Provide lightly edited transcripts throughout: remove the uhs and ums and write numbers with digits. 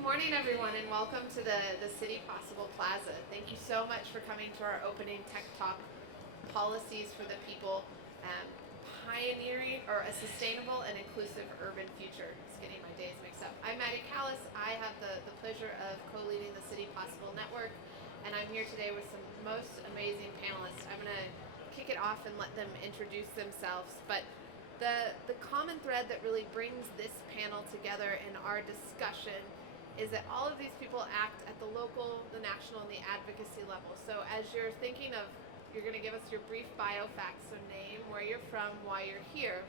Good morning, everyone, and welcome to the City Possible Plaza. Thank you so much for coming to our opening Tech Talk Policies for the People, um, pioneering or a sustainable and inclusive urban future. It's getting my days mixed up. I'm Maddie Callis. I have the pleasure of co-leading the City Possible Network, and I'm here today with some most amazing panelists. I'm going to kick it off and let them introduce themselves, but the common thread that really brings this panel together in our discussion is that all of these people act at the local, the national, and the advocacy level. So as you're thinking of, you're going to give us your brief bio facts, so name, where you're from, why you're here.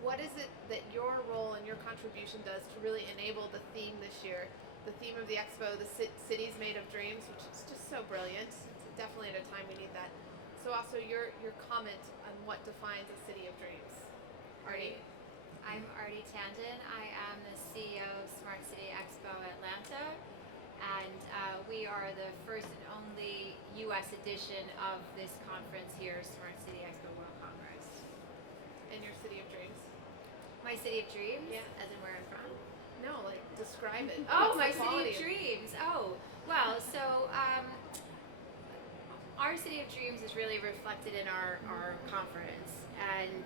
What is it that your role and your contribution does to really enable the theme this year? The theme of the expo, the cities made of dreams, which is just so brilliant. It's definitely at a time we need that. So also your comment on what defines a city of dreams. Artie? I'm Artie Tandon. I am the CEO of Smart City Expo Atlanta, and we are the first and only U.S. edition of this conference here, Smart City Expo World Congress. And your city of dreams? My city of dreams? Yeah. As in where I'm from? No, like describe it. Oh, my city of dreams. Oh, well, so our City of Dreams is really reflected in our conference. And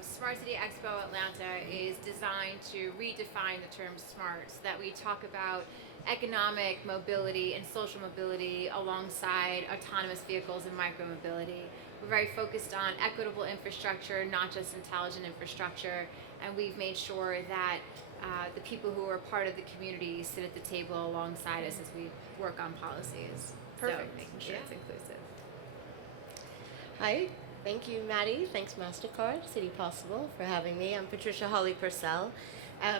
Smart City Expo Atlanta is designed to redefine the term smart, so that we talk about economic mobility and social mobility alongside autonomous vehicles and micromobility. We're very focused on equitable infrastructure, not just intelligent infrastructure, and we've made sure that the people who are part of the community sit at the table alongside us as we work on policies. Perfect. So making sure it's inclusive. Hi, thank you, Maddie. Thanks, MasterCard, City Possible, for having me. I'm Patricia Holly Purcell.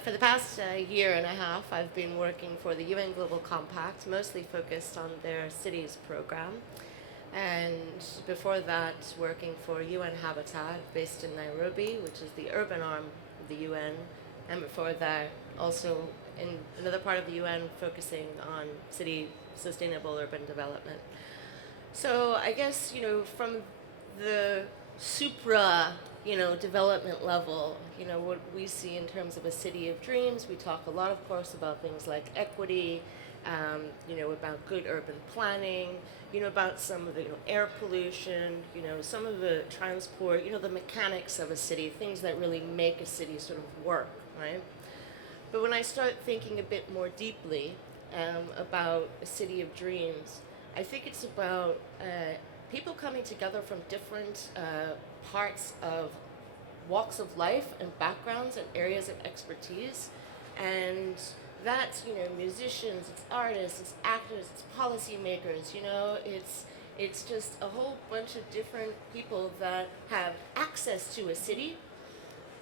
For the past year and a half, I've been working for the UN Global Compact, mostly focused on their cities program. And before that, working for UN Habitat, based in Nairobi, which is the urban arm of the UN. And before that, also in another part of the UN, focusing on city sustainable urban development. So I guess, from the supra, development level, what we see in terms of a city of dreams, we talk a lot, of course, about things like equity, about good urban planning, about some of the air pollution, some of the transport, the mechanics of a city, things that really make a city sort of work, right? But when I start thinking a bit more deeply about a city of dreams, I think it's about people coming together from different parts of walks of life and backgrounds and areas of expertise. And that's, musicians, it's artists, it's actors, it's policymakers, it's just a whole bunch of different people that have access to a city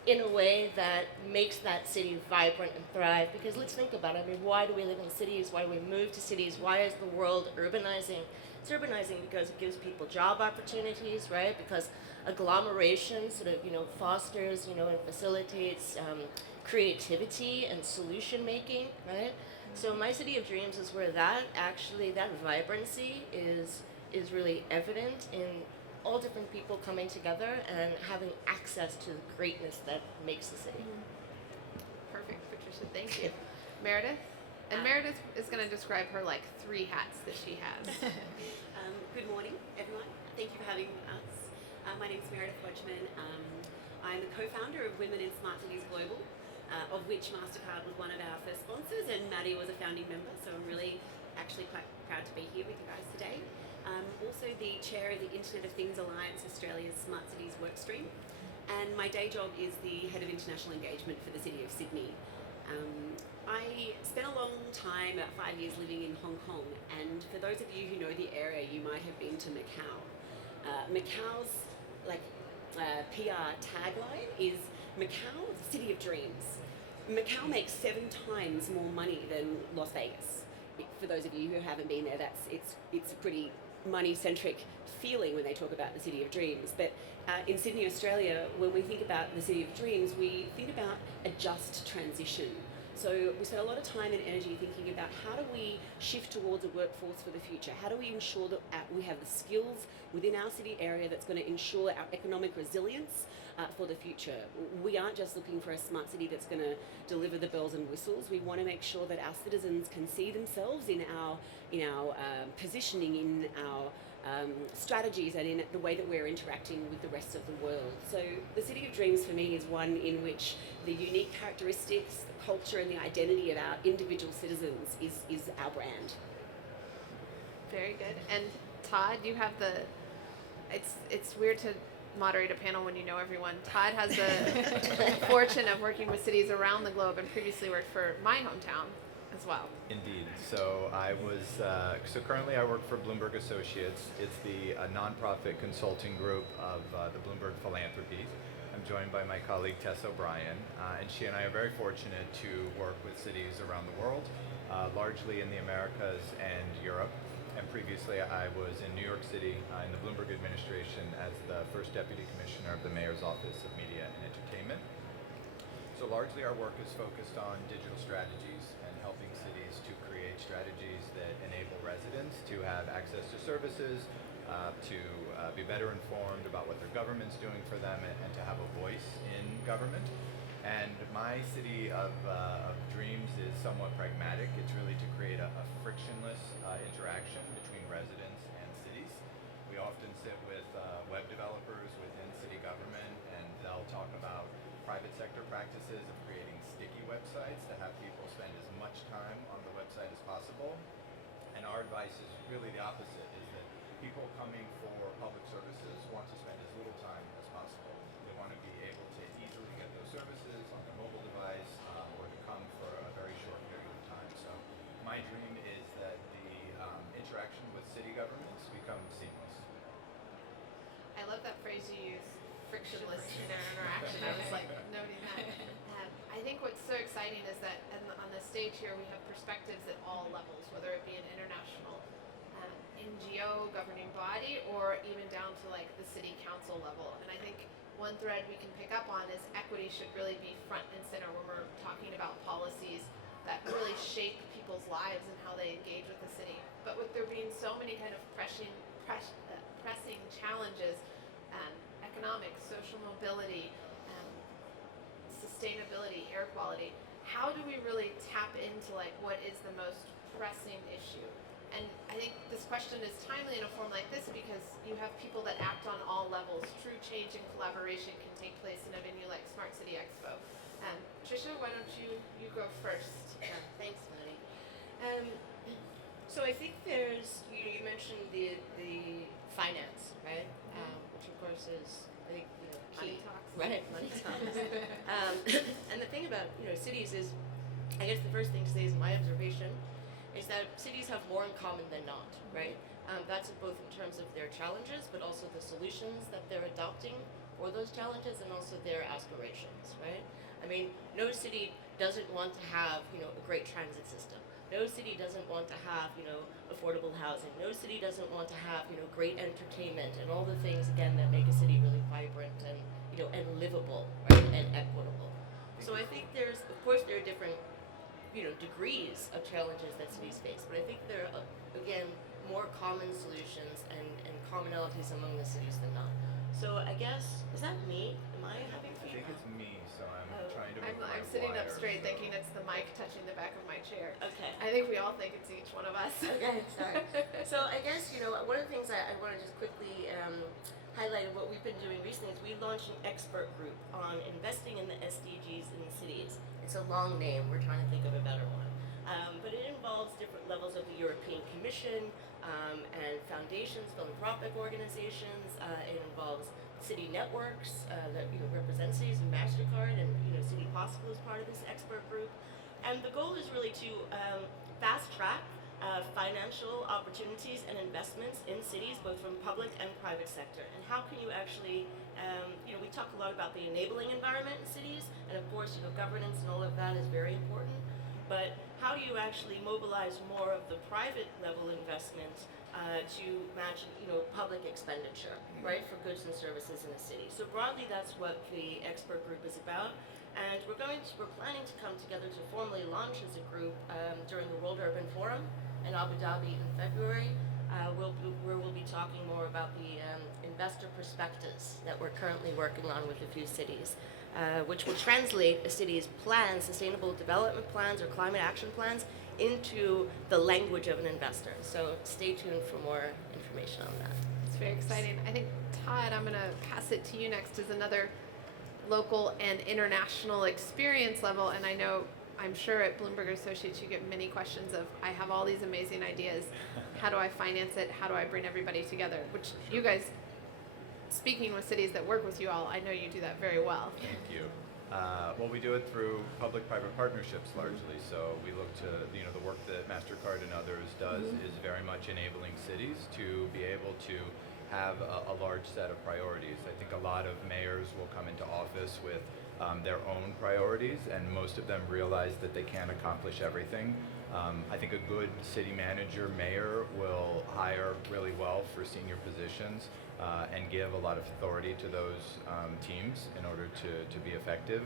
in a way that makes that city vibrant and thrive. Because let's think about it. I mean, why do we live in cities? Why do we move to cities? Why is the world urbanizing? It's urbanizing because it gives people job opportunities, right? Because agglomeration sort of, fosters, and facilitates creativity and solution making, right? So my city of dreams is where that vibrancy is really evident in all different people coming together and having access to the greatness that makes the city. Perfect, Patricia. Thank you. Meredith? And Meredith is going to describe her 3 hats that she has. Good morning, everyone. Thank you for having us. My name is Meredith Hodgman. I'm the co-founder of Women in Smart Cities Global, of which MasterCard was one of our first sponsors, and Maddie was a founding member, so I'm really actually quite proud to be here with you guys today. Also the chair of the Internet of Things Alliance, Australia's Smart Cities Workstream, and my day job is the Head of International Engagement for the City of Sydney. I spent a long time, about 5 years, living in Hong Kong, and for those of you who know the area, you might have been to Macau. Macau's PR tagline is Macau, City of Dreams. Macau makes 7 times more money than Las Vegas. For those of you who haven't been there, it's a pretty money-centric feeling when they talk about the City of Dreams. But in Sydney, Australia, when we think about the City of Dreams, we think about a just transition. So we spent a lot of time and energy thinking about how do we shift towards a workforce for the future? How do we ensure that we have the skills within our city area that's going to ensure our economic resilience for the future? We aren't just looking for a smart city that's going to deliver the bells and whistles. We want to make sure that our citizens can see themselves in our positioning, in our strategies, and in the way that we're interacting with the rest of the world. So the City of Dreams for me is one in which the unique characteristics, the culture and the identity of our individual citizens is our brand. Very good. And Todd, you have it's weird to moderate a panel when you know everyone. Todd has the fortune of working with cities around the globe and previously worked for my hometown as well. Indeed. So I was, so currently I work for Bloomberg Associates. It's the nonprofit consulting group of the Bloomberg Philanthropies. I'm joined by my colleague Tess O'Brien, and she and I are very fortunate to work with cities around the world, largely in the Americas and Europe. And previously I was in New York City in the Bloomberg administration as the first deputy commissioner of the Mayor's Office of Media and Entertainment. So largely our work is focused on digital strategies and helping cities to create strategies that enable residents to have access to services, to be better informed about what their government's doing for them, and to have a voice in government. And my city of dreams is somewhat pragmatic. It's really to create a frictionless interaction between residents and cities. We often sit with web developers within city government, and they'll talk about private sector practices of creating sticky websites to have people spend as much time on the website as possible. And our advice is really the opposite, is that people coming for public services want to spend as little time as possible. They want to be able to easily get those services on their mobile device, or to come for a very short period of time. So my dream is that the interaction with city governments becomes seamless. I love that phrase you use, frictionless interaction. I was like noting that. I think what's so exciting is that on the stage here we have perspectives at all levels, whether it be an international NGO governing body or even down to like the city council level. And I think one thread we can pick up on is equity should really be front and center when we're talking about policies that really shape people's lives and how they engage with the city. But with there being so many kind of pressing challenges, economics, social mobility, sustainability, air quality, how do we really tap into like what is the most pressing issue? And I think this question is timely in a forum like this because you have people that act on all levels. True change and collaboration can take place in a venue like Smart City Expo. Tricia, why don't you go first? Yeah, thanks, Maddie. So I think there's, you mentioned the finance, right? Which of course is, I think, key. Money talks. Right, money talks. And the thing about, cities is, I guess the first thing to say is my observation is that cities have more in common than not, right? That's both in terms of their challenges, but also the solutions that they're adopting for those challenges and also their aspirations, right? I mean, no city doesn't want to have, a great transit system. No city doesn't want to have, affordable housing. No city doesn't want to have, great entertainment and all the things, again, that make a city really vibrant and, and livable, right, and equitable. So I think there's, of course, there are different, degrees of challenges that cities face, but I think there are, again, more common solutions and commonalities among the cities than not. So I guess, is that me? Am I having I think it's me, so I'm trying to move I'm my sitting up wire. straight thinking it's the mic touching the back of my chair. Okay. I think we all think it's each one of us. Okay, sorry. So I guess, one of the things I want to just quickly highlight of what we've been doing recently is we launched an expert group on investing in the SDGs in cities. It's a long name, we're trying to think of a better one. But it involves different levels of the European Commission and foundations, philanthropic organizations. It involves city networks that represent cities, and MasterCard, and City Possible is part of this expert group. And the goal is really to fast track financial opportunities and investments in cities, both from public and private sector. And how can you actually, we talk a lot about the enabling environment in cities, and of course, governance and all of that is very important. But how do you actually mobilize more of the private level investment to match, public expenditure, right, for goods and services in the city. So broadly, that's what the expert group is about. And we're planning to come together to formally launch as a group during the World Urban Forum in Abu Dhabi in February, where we'll be talking more about the investor prospectus that we're currently working on with a few cities, which will translate a city's plans, sustainable development plans or climate action plans, into the language of an investor. So stay tuned for more information on that. It's very exciting. I think, Todd, I'm going to pass it to you next as another local and international experience level. And I'm sure at Bloomberg Associates you get many questions of, I have all these amazing ideas. How do I finance it? How do I bring everybody together? Which you guys, speaking with cities that work with you all, I know you do that very well. Thank you. Well, we do it through public-private partnerships largely. So we look to, the work that MasterCard and others does is very much enabling cities to be able to have a large set of priorities. I think a lot of mayors will come into office with their own priorities, and most of them realize that they can't accomplish everything. I think a good city manager, mayor, will hire really well for senior positions and give a lot of authority to those teams in order to be effective.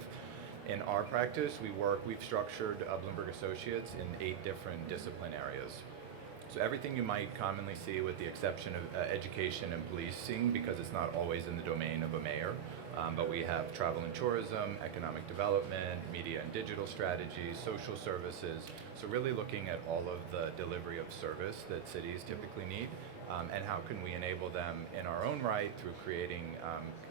In our practice, we've structured Bloomberg Associates in 8 different discipline areas. So everything you might commonly see, with the exception of education and policing, because it's not always in the domain of a mayor, but we have travel and tourism, economic development, media and digital strategies, social services. So really looking at all of the delivery of service that cities typically need, and how can we enable them in our own right through creating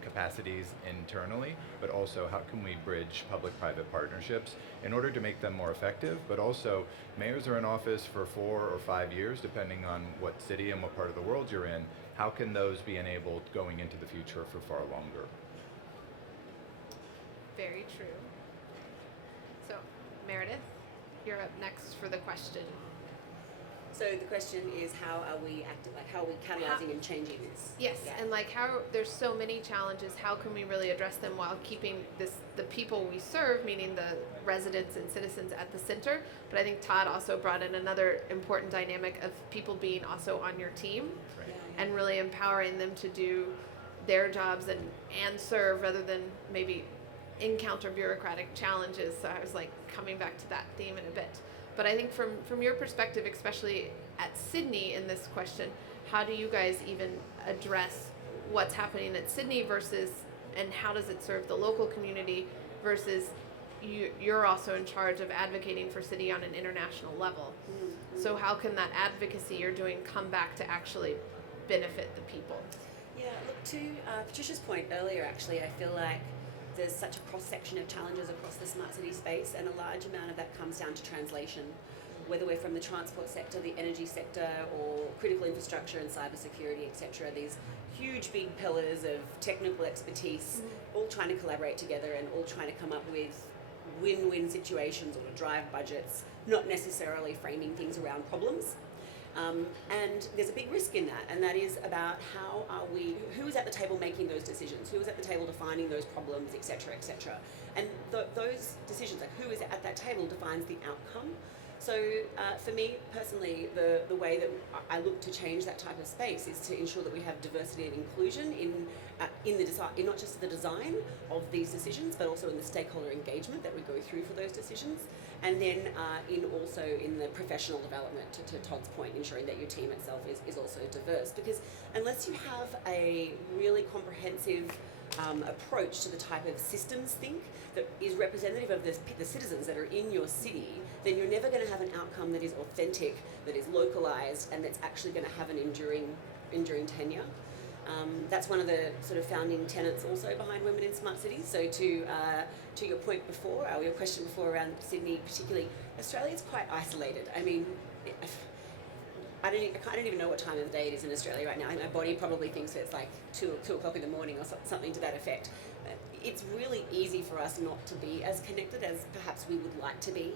capacities internally, but also how can we bridge public-private partnerships in order to make them more effective. But also, mayors are in office for 4 or 5 years, depending on what city and what part of the world you're in. How can those be enabled going into the future for far longer? Very true. So, Meredith, you're up next for the question. So the question is, how are we catalyzing and changing this? Yes, Yeah. and how there's so many challenges, how can we really address them while keeping the people we serve, meaning the residents and citizens, at the center? But I think Todd also brought in another important dynamic of people being also on your team Right. and really empowering them to do their jobs and serve rather than maybe encounter bureaucratic challenges. So I was coming back to that theme in a bit. But I think from your perspective, especially at Sydney in this question, how do you guys even address what's happening at Sydney versus, and how does it serve the local community versus you're also in charge of advocating for City on an international level. Mm-hmm. So how can that advocacy you're doing come back to actually benefit the people? Yeah, look, to Patricia's point earlier, actually, I feel like there's such a cross-section of challenges across the smart city space, and a large amount of that comes down to translation, whether we're from the transport sector, the energy sector, or critical infrastructure and cybersecurity, etc. These huge big pillars of technical expertise, all trying to collaborate together and all trying to come up with win-win situations or to drive budgets, not necessarily framing things around problems. And there's a big risk in that, and that is about who is at the table making those decisions, who is at the table defining those problems, etc., etc. And those decisions, who is at that table, defines the outcome. So for me personally, the way that I look to change that type of space is to ensure that we have diversity and inclusion in the design, in not just the design of these decisions, but also in the stakeholder engagement that we go through for those decisions, and then also in the professional development. To Todd's point, ensuring that your team itself is also diverse, because unless you have a really comprehensive approach to the type of systems think that is representative of the citizens that are in your city, then you're never going to have an outcome that is authentic, that is localized, and that's actually going to have an enduring tenure. That's one of the sort of founding tenets also behind Women in Smart Cities. So to your point before, your question before around Sydney particularly, Australia's quite isolated. I mean, I don't even know what time of the day it is in Australia right now. My body probably thinks it's like 2 o'clock in the morning or something to that effect. It's really easy for us not to be as connected as perhaps we would like to be.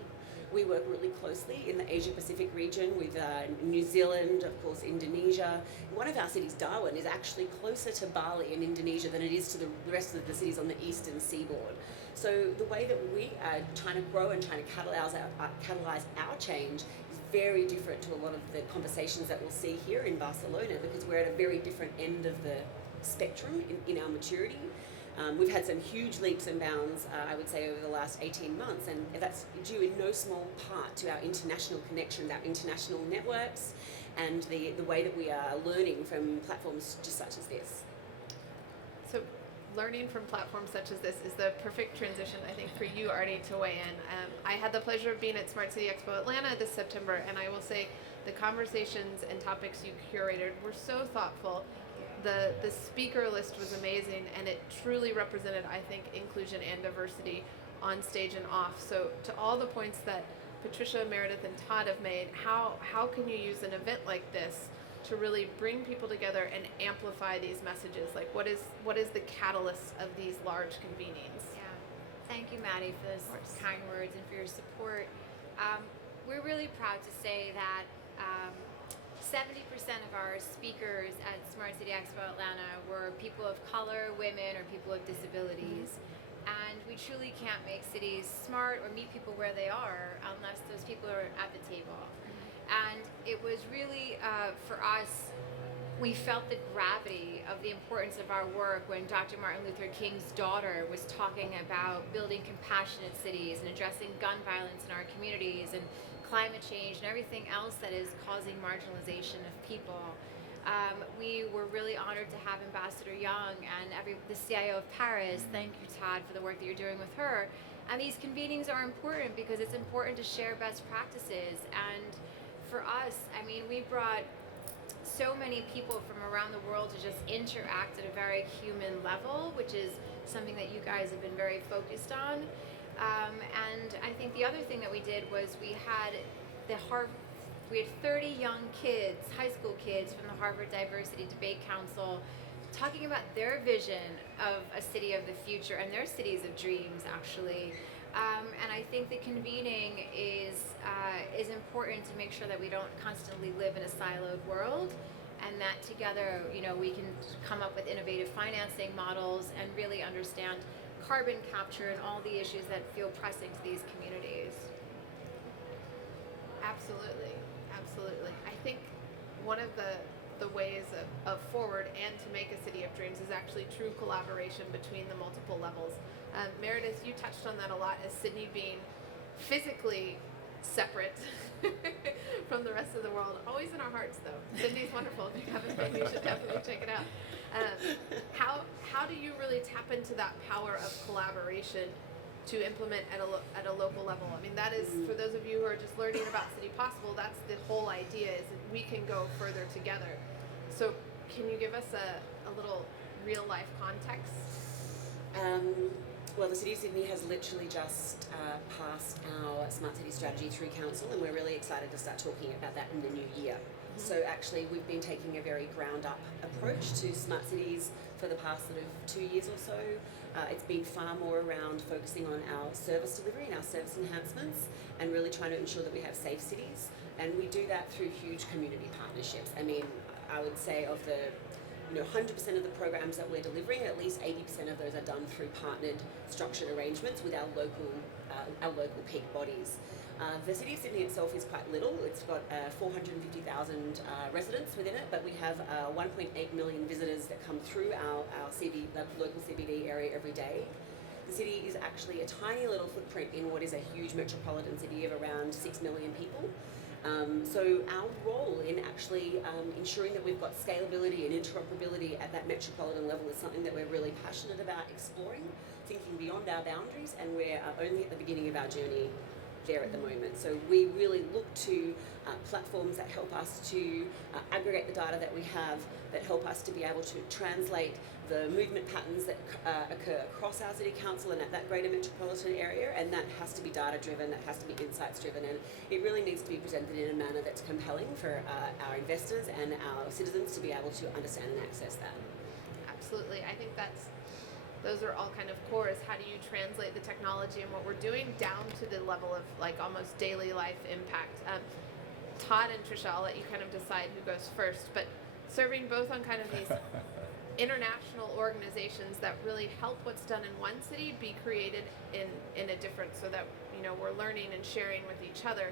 We work really closely in the Asia Pacific region with New Zealand, of course, Indonesia. One of our cities, Darwin, is actually closer to Bali in Indonesia than it is to the rest of the cities on the eastern seaboard. So the way that we are trying to grow and trying to catalyze our change is very different to a lot of the conversations that we'll see here in Barcelona, because we're at a very different end of the spectrum in our maturity. We've had some huge leaps and bounds, I would say, over the last 18 months, and that's due in no small part to our international connections, our international networks, and the way that we are learning from platforms just such as this. So learning from platforms such as this is the perfect transition, I think, for you, Arnie, to weigh in. I had the pleasure of being at Smart City Expo Atlanta this September, and I will say the conversations and topics you curated were so thoughtful. The speaker list was amazing, and it truly represented, I think, inclusion and diversity on stage and off. So to all the points that Patricia, Meredith, and Todd have made, how can you use an event like this to really bring people together and amplify these messages? Like, what is the catalyst of these large convenings? Yeah. Thank you, Maddie, for those kind words and for your support. We're really proud to say that 70% of our speakers at Smart City Expo Atlanta were people of color, women, or people with disabilities. And we truly can't make cities smart or meet people where they are unless those people are at the table. And it was really, for us, we felt the gravity of the importance of our work when Dr. Martin Luther King's daughter was talking about building compassionate cities and addressing gun violence in our communities and climate change and everything else that is causing marginalization of people. We were really honored to have Ambassador Young and the CIO of Paris. Thank you, Todd, for the work that you're doing with her. And these convenings are important because it's important to share best practices. And for us, I mean, we brought so many people from around the world to just interact at a very human level, which is something that you guys have been very focused on. And I think the other thing that we did was we had 30 young kids, high school kids from the Harvard Diversity Debate Council talking about their vision of a city of the future and their cities of dreams, actually. And I think the convening is important to make sure that we don't constantly live in a siloed world, and that together, we can come up with innovative financing models and really understand carbon capture and all the issues that feel pressing to these communities. Absolutely. I think one of the ways of forward and to make a city of dreams is actually true collaboration between the multiple levels. Meredith, you touched on that a lot, as Sydney being physically separate from the rest of the world. Always in our hearts, though. Sydney's wonderful. If you haven't been, you should definitely check it out. How do you really tap into that power of collaboration to implement at a local level? I mean, that is, for those of you who are just learning about City Possible, that's the whole idea, is that we can go further together. So can you give us a little real life context? Well, the City of Sydney has literally just passed our Smart City Strategy through Council, and we're really excited to start talking about that in the new year. So actually, we've been taking a very ground-up approach to smart cities for the past sort of 2 years or so. It's been far more around focusing on our service delivery and our service enhancements, and really trying to ensure that we have safe cities. And we do that through huge community partnerships. I mean, I would say of the 100% of the programs that we're delivering, at least 80% of those are done through partnered, structured arrangements with our local peak bodies. The City of Sydney itself is quite little. It's got 450,000 residents within it, but we have 1.8 million visitors that come through our local CBD area every day. The city is actually a tiny little footprint in what is a huge metropolitan city of around 6 million people. So our role in actually ensuring that we've got scalability and interoperability at that metropolitan level is something that we're really passionate about exploring, thinking beyond our boundaries, and we're only at the beginning of our journey there at the moment. So we really look to platforms that help us to aggregate the data that we have, that help us to be able to translate the movement patterns that occur across our city council and at that greater metropolitan area, and that has to be data driven, that has to be insights driven, and it really needs to be presented in a manner that's compelling for our investors and our citizens to be able to understand and access that. Absolutely. I think that's those are all kind of core. Is how do you translate the technology and what we're doing down to the level of like almost daily life impact. Todd and Trisha, I'll let you kind of decide who goes first, but serving both on kind of these international organizations that really help what's done in one city be created in a different, so that we're learning and sharing with each other.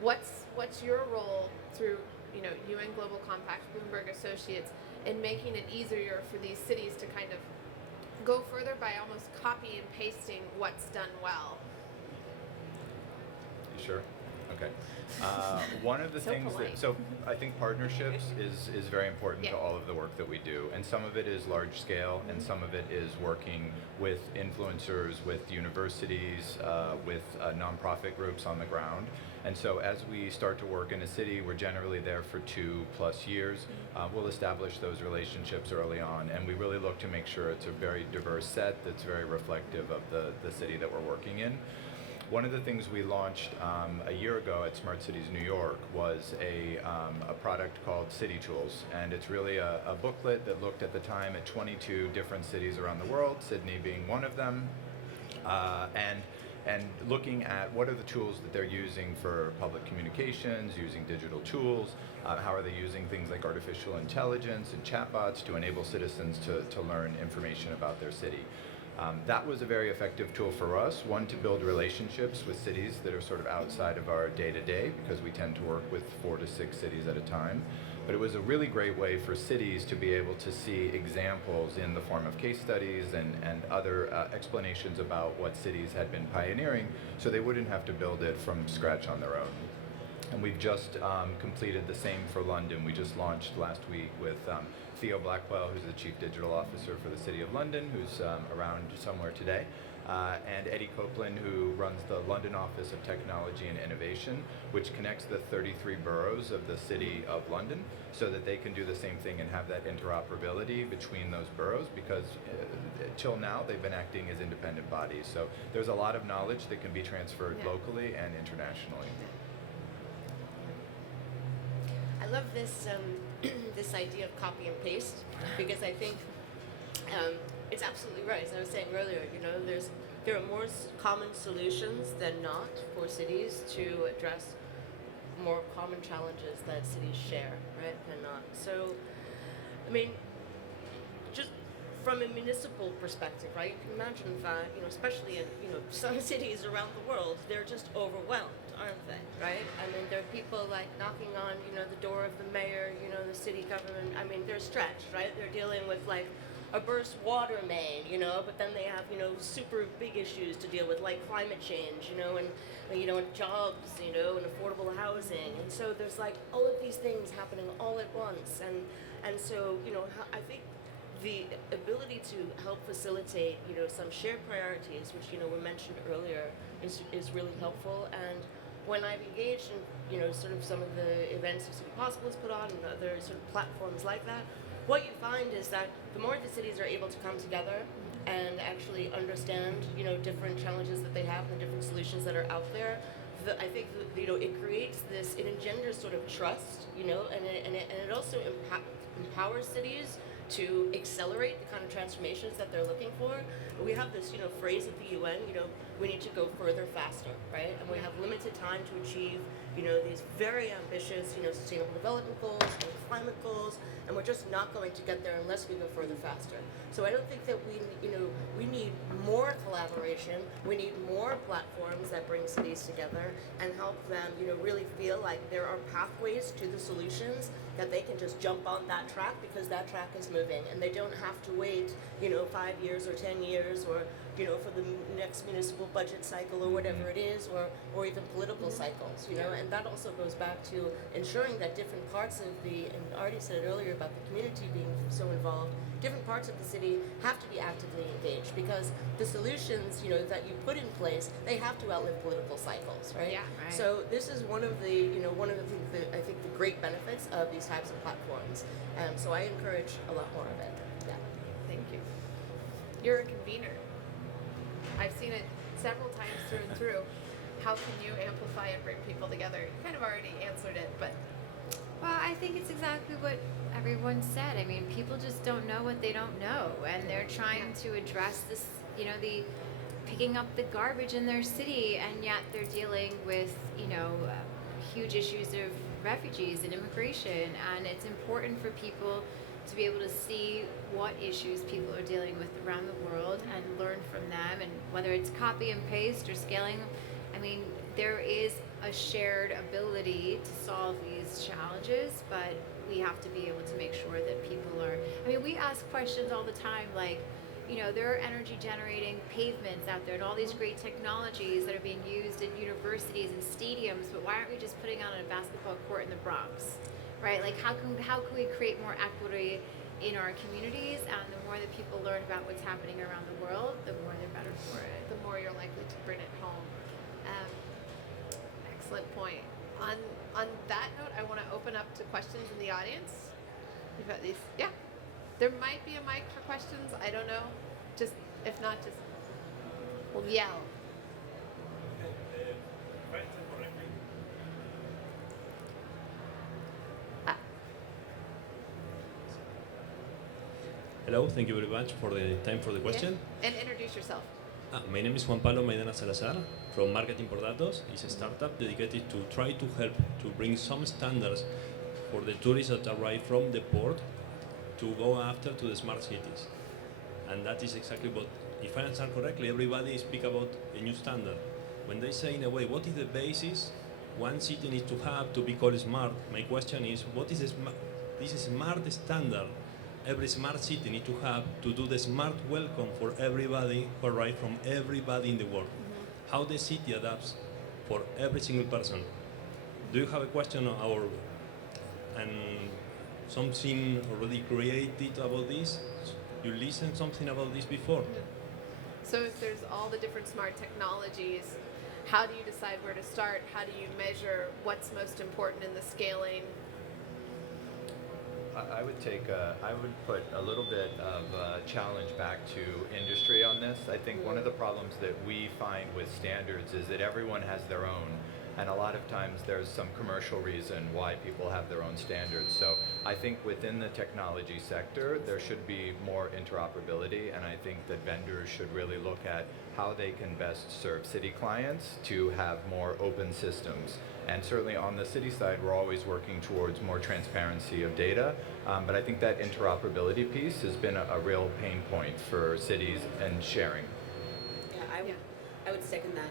What's your role through UN Global Compact, Bloomberg Associates, in making it easier for these cities to kind of go further by almost copy and pasting what's done well? You sure? Okay. One of the So things polite. so I think partnerships is very important Yeah. to all of the work that we do, and some of it is large scale, and some of it is working with influencers, with universities, with nonprofit groups on the ground. And so as we start to work in a city, we're generally there for 2+ years. We'll establish those relationships early on, and we really look to make sure it's a very diverse set that's very reflective of the city that we're working in. One of the things we launched a year ago at Smart Cities New York was a product called City Tools, and it's really a booklet that looked at the time at 22 different cities around the world, Sydney being one of them, and looking at what are the tools that they're using for public communications, using digital tools, how are they using things like artificial intelligence and chatbots to enable citizens to learn information about their city. That was a very effective tool for us, one, to build relationships with cities that are sort of outside of our day-to-day, because we tend to work with 4 to 6 cities at a time. But it was a really great way for cities to be able to see examples in the form of case studies and other explanations about what cities had been pioneering, so they wouldn't have to build it from scratch on their own. And we've just completed the same for London. We just launched last week with Theo Blackwell, who's the Chief Digital Officer for the City of London, who's around somewhere today, and Eddie Copeland, who runs the London Office of Technology and Innovation, which connects the 33 boroughs of the City of London, so that they can do the same thing and have that interoperability between those boroughs, because till now they've been acting as independent bodies. So there's a lot of knowledge that can be transferred locally and internationally. I love this this idea of copy and paste, because I think it's absolutely right. As I was saying earlier, there are more common solutions than not for cities to address more common challenges that cities share, right? Than not. So, I mean, just from a municipal perspective, right? You can imagine that, especially in some cities around the world, they're just overwhelmed, aren't they? Right? I mean, there are people like knocking on the door of the mayor, the city government. I mean, they're stretched, right? They're dealing with like a burst water main, but then they have super big issues to deal with, like climate change, and jobs, and affordable housing, and so there's like all of these things happening all at once, and so I think the ability to help facilitate some shared priorities, which were mentioned earlier, is really helpful. And when I've engaged in sort of some of the events that City Possible has put on and other sort of platforms like that, what you find is that the more the cities are able to come together and actually understand different challenges that they have and the different solutions that are out there, I think it creates this, it engenders sort of trust, and it also empowers cities to accelerate the kind of transformations that they're looking for. We have this, phrase at the UN, we need to go further faster, right? And we have limited time to achieve, these very ambitious, sustainable development goals, and climate goals, and we're just not going to get there unless we go further faster. So I don't think that we need more collaboration. We need more platforms that bring cities together and help them, really feel like there are pathways to the solutions, that they can just jump on that track because that track is moving, and they don't have to wait, 5 years or 10 years or, for the next municipal budget cycle or whatever it is, or even political cycles, and that also goes back to ensuring that different parts of and Artie said it earlier about the community being so involved, different parts of the city have to be actively engaged, because the solutions, that you put in place, they have to outlive political cycles, right? Yeah, right. So this is one of the things that I think the great benefits of these types of platforms. So I encourage a lot more of it. Yeah. Thank you. You're a convener. I've seen it several times through and through. How can you amplify and bring people together? You kind of already answered it, but Well, I think it's exactly what everyone said. I mean, people just don't know what they don't know, and they're trying to address this, the picking up the garbage in their city, and yet they're dealing with, huge issues of refugees and immigration, and it's important for people to be able to see what issues people are dealing with around the world and learn from them, and whether it's copy and paste or scaling, I mean, there is a shared ability to solve these challenges, but we have to be able to make sure that people are, I mean, we ask questions all the time like, there are energy generating pavements out there and all these great technologies that are being used in universities and stadiums, but why aren't we just putting on a basketball court in the Bronx, right? Like how can we create more equity in our communities, and the more that people learn about what's happening around the world, the more they're better for it. The more you're likely to bring it home. Excellent point. On that note, I want to open up to questions in the audience. We've got these. Yeah, there might be a mic for questions. I don't know. Just if not, just we'll yell. Hello, thank you very much for the time for the question. And introduce yourself. My name is Juan Pablo Maidana Salazar from Marketing por Datos. It's a startup dedicated to try to help to bring some standards for the tourists that arrive from the port to go after to the smart cities. And that is exactly what, if I understand correctly, everybody speak about a new standard. When they say in a way, what is the basis one city needs to have to be called smart? My question is, what is this smart standard every smart city needs to have to do the smart welcome for everybody who arrive from everybody in the world? Mm-hmm. How the city adapts for every single person? Do you have a question and something already created about this? You listened something about this before? So if there's all the different smart technologies, how do you decide where to start? How do you measure what's most important in the scaling? I would put a little bit of a challenge back to industry on this. I think one of the problems that we find with standards is that everyone has their own, and a lot of times there's some commercial reason why people have their own standards. So I think within the technology sector, there should be more interoperability, and I think that vendors should really look at how they can best serve city clients to have more open systems. And certainly on the city side, we're always working towards more transparency of data, but I think that interoperability piece has been a real pain point for cities and sharing. Yeah, I would second that.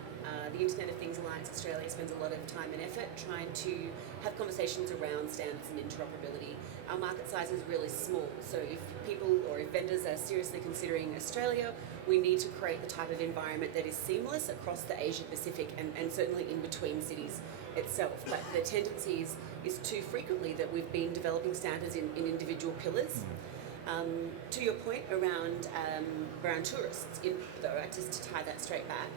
The Internet of Things Alliance Australia spends a lot of time and effort trying to have conversations around standards and interoperability. Our market size is really small, so if people or if vendors are seriously considering Australia, we need to create the type of environment that is seamless across the Asia Pacific and certainly in between cities itself. But the tendency is too frequently that we've been developing standards in individual pillars. To your point around tourists, just to tie that straight back,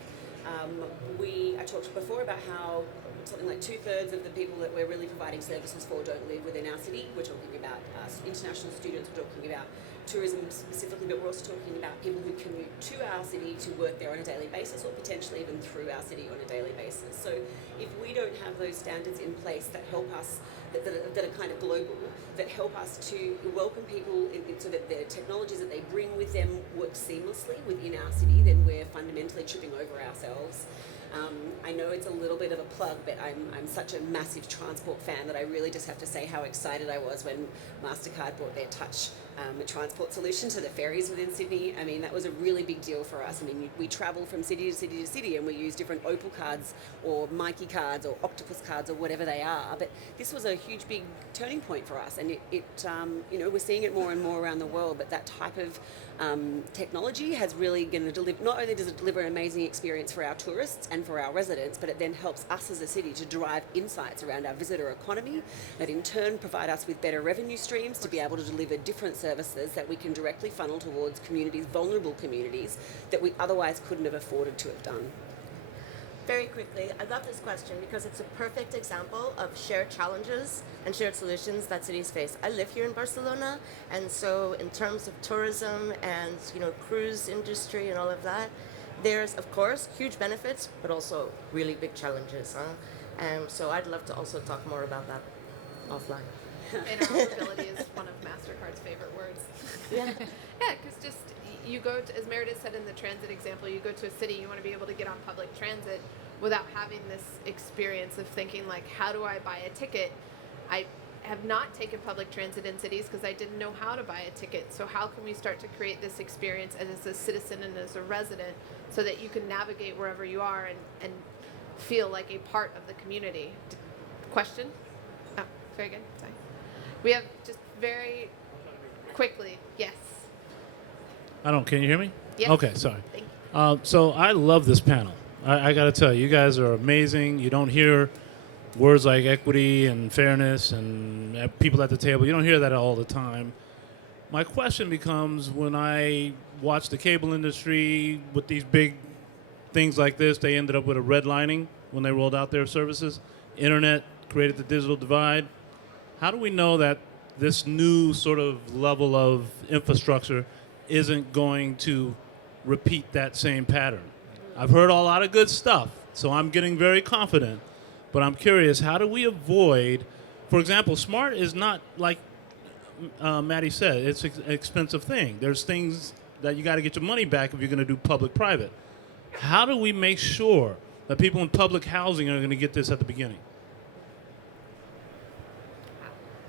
I talked before about how something like 2/3 of the people that we're really providing services for don't live within our city. We're talking about international students, we're talking about tourism specifically, but we're also talking about people who commute to our city to work there on a daily basis, or potentially even through our city on a daily basis. So if we don't have those standards in place that help us, that are kind of global, that help us to welcome people so that the technologies that they bring with them work seamlessly within our city, then we're fundamentally tripping over ourselves. I know it's a little bit of a plug, but I'm such a massive transport fan that I really just have to say how excited I was when MasterCard brought their Touch transport solution to the ferries within Sydney. I mean, that was a really big deal for us. I mean, we travel from city to city to city, and we use different Opal cards or Mikey cards or Octopus cards or whatever they are. But this was a huge, big turning point for us, and we're seeing it more and more around the world. But that type of technology has really going to deliver. Not only does it deliver an amazing experience for our tourists and for our residents, but it then helps us as a city to derive insights around our visitor economy, that in turn provide us with better revenue streams to be able to deliver different services that we can directly funnel towards communities, vulnerable communities, that we otherwise couldn't have afforded to have done. Very quickly, I love this question because it's a perfect example of shared challenges and shared solutions that cities face. I live here in Barcelona, and so in terms of tourism and cruise industry and all of that, there's of course huge benefits, but also really big challenges. So I'd love to also talk more about that offline. Interoperability is one of MasterCard's favorite words. Yeah. Yeah, because just you go to, as Meredith said in the transit example, you go to a city, you want to be able to get on public transit without having this experience of thinking like, how do I buy a ticket? I have not taken public transit in cities because I didn't know how to buy a ticket. So how can we start to create this experience as a citizen and as a resident so that you can navigate wherever you are and feel like a part of the community? Question? Oh, very good. Sorry. We have just very quickly, yes. Can you hear me? Yes. Okay, sorry. Thank you. So I love this panel. I got to tell you, you guys are amazing. You don't hear words like equity and fairness and people at the table. You don't hear that all the time. My question becomes, when I watch the cable industry with these big things like this, they ended up with a redlining when they rolled out their services. Internet created the digital divide. How do we know that this new sort of level of infrastructure isn't going to repeat that same pattern? I've heard a lot of good stuff, so I'm getting very confident. But I'm curious, how do we avoid, for example, smart is not like Maddie said, it's an expensive thing. There's things that you got to get your money back if you're going to do public-private. How do we make sure that people in public housing are going to get this at the beginning?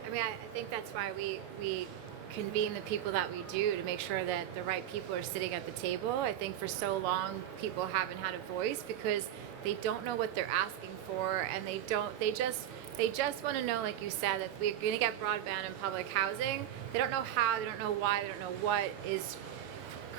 I mean, I think that's why we convene the people that we do, to make sure that the right people are sitting at the table. I think for so long people haven't had a voice because they don't know what they're asking for, and they just want to know, like you said, that we're going to get broadband in public housing. They don't know how, they don't know why, they don't know what is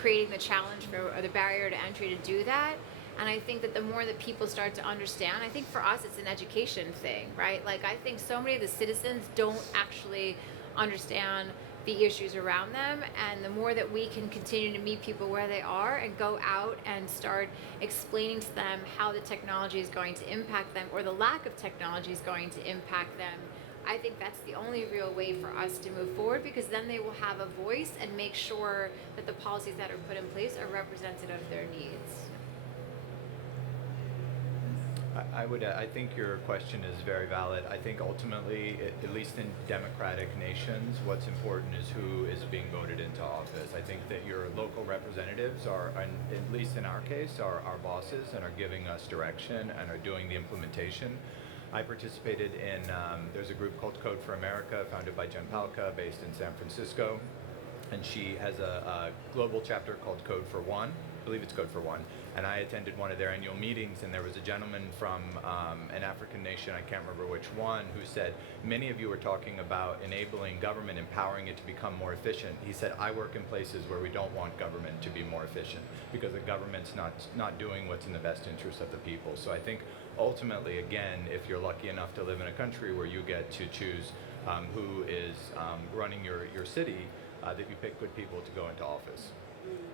creating the challenge for, or the barrier to entry to do that. And I think that the more that people start to understand, I think for us it's an education thing, right? Like, I think so many of the citizens don't actually understand the issues around them, and the more that we can continue to meet people where they are and go out and start explaining to them how the technology is going to impact them, or the lack of technology is going to impact them, I think that's the only real way for us to move forward, because then they will have a voice and make sure that the policies that are put in place are representative of their needs. I think your question is very valid. I think ultimately, at least in democratic nations, what's important is who is being voted into office. I think that your local representatives are, at least in our case, are our bosses and are giving us direction and are doing the implementation. I participated in, there's a group called Code for America, founded by Jen Palka, based in San Francisco. And she has a global chapter called Code for One. I believe it's Code for One. And I attended one of their annual meetings, and there was a gentleman from an African nation, I can't remember which one, who said, many of you are talking about enabling government, empowering it to become more efficient. He said, I work in places where we don't want government to be more efficient because the government's not doing what's in the best interest of the people. So I think ultimately, again, if you're lucky enough to live in a country where you get to choose who is running your city, that you pick good people to go into office.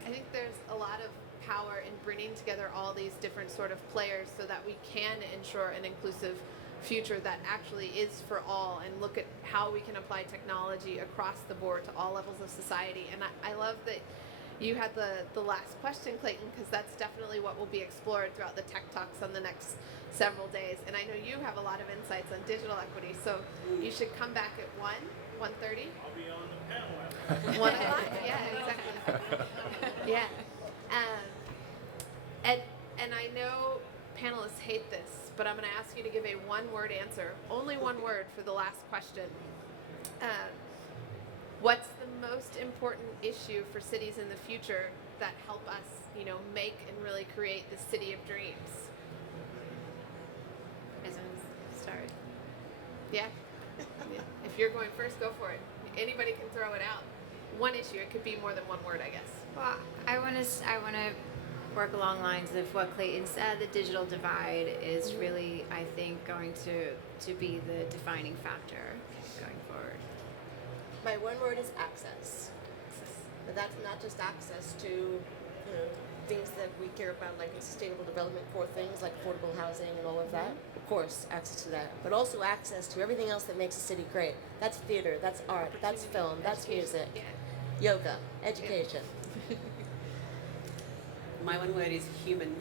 I think there's a lot of power in bringing together all these different sort of players so that we can ensure an inclusive future that actually is for all, and look at how we can apply technology across the board to all levels of society. And I love that you had the last question, Clayton, because that's definitely what will be explored throughout the Tech Talks on the next several days. And I know you have a lot of insights on digital equity, so you should come back at 1:30. I'll be on the panel. 1 o'clock? Yeah, exactly. Yeah. And I know panelists hate this, but I'm going to ask you to give a one-word answer, only one word for the last question. What's the most important issue for cities in the future that help us, make and really create the city of dreams? Start. Yeah. If you're going first, go for it. Anybody can throw it out. One issue. It could be more than one word, I guess. Well, I want to work along lines of what Clayton said. The digital divide is really, I think, going to be the defining factor going forward. My one word is access. But that's not just access to things that we care about, like sustainable development, core things like affordable housing and all of that. Of course, access to that, but also access to everything else that makes a city great. That's theater, that's art, that's film, that's music, Yeah. yoga, education. My one word is human.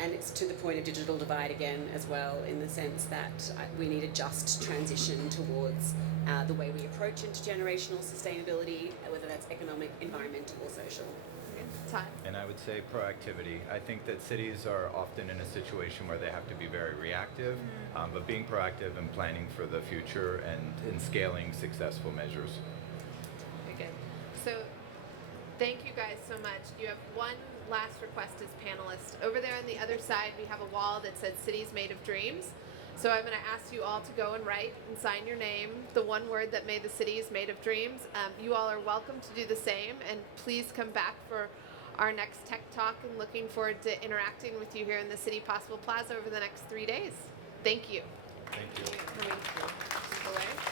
And it's to the point of digital divide again as well, in the sense that we need a just transition towards the way we approach intergenerational sustainability, whether that's economic, environmental, or social. Todd. And I would say proactivity. I think that cities are often in a situation where they have to be very reactive, but being proactive and planning for the future and scaling successful measures. Very good. So, thank you guys so much. You have one last request as panelists. Over there on the other side, we have a wall that says Cities Made of Dreams. So I'm going to ask you all to go and write and sign your name, the one word that made the city is made of dreams. You all are welcome to do the same, and please come back for our next Tech Talk, and looking forward to interacting with you here in the City Possible Plaza over the next 3 days. Thank you. Thank you. Away.